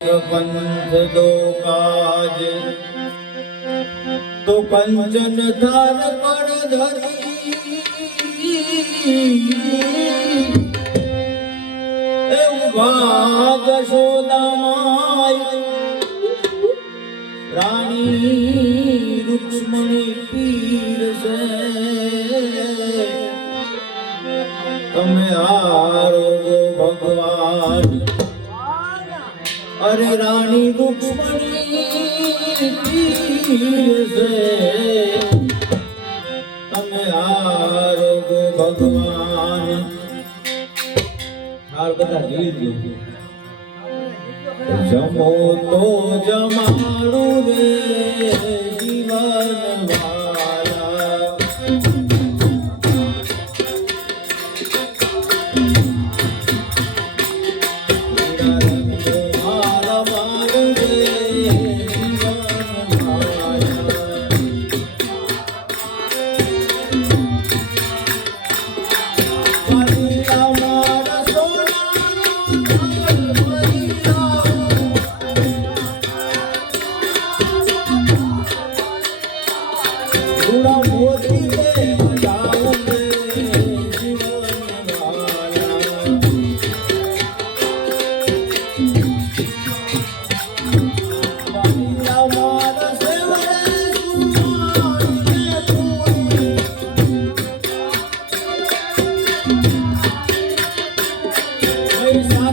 પંથ દો કાજ તો પંચન ધાર પર ધરી ભાગ શોદામાય રાણી રૂક્ષ્મણી પીર છે તમે આરોગ્ય ભગવાન અરે રાણી દુશ્મની તમે આરોગો ભગવાન હાર બધા ગીત જમો તો જમાડું રે જીવન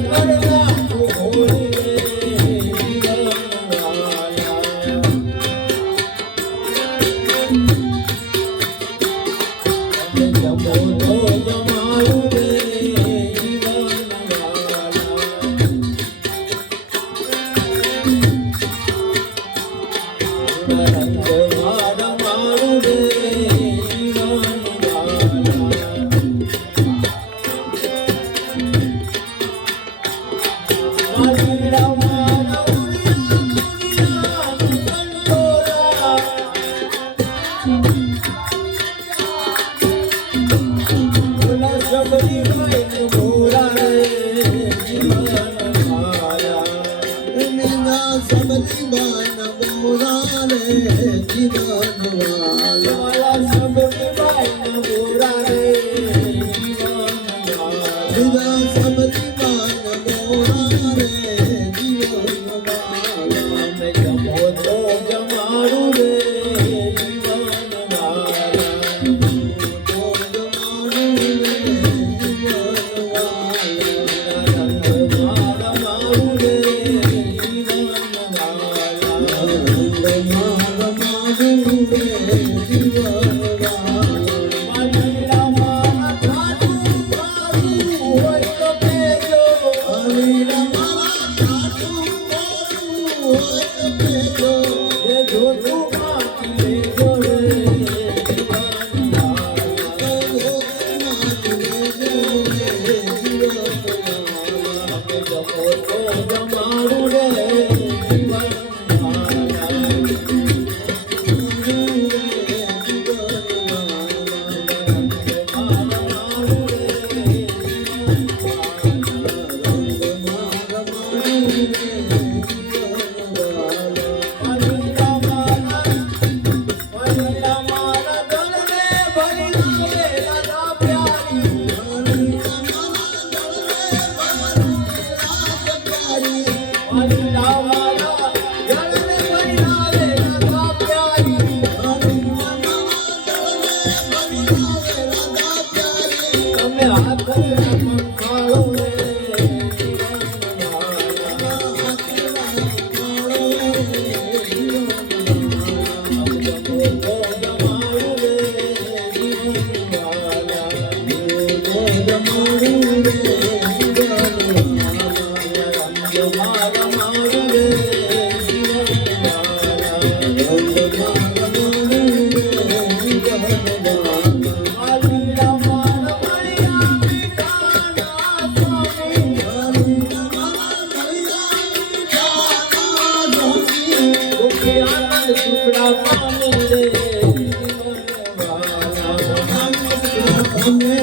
not 今 મારી રામારા Amen.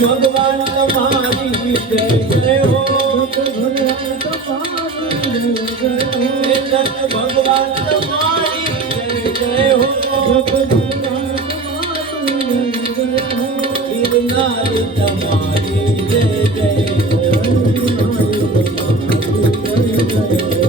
ભગવાન તમારી જય જય હો ભગવાન તમારી જય જય હો ગિરનારી તમારી করতে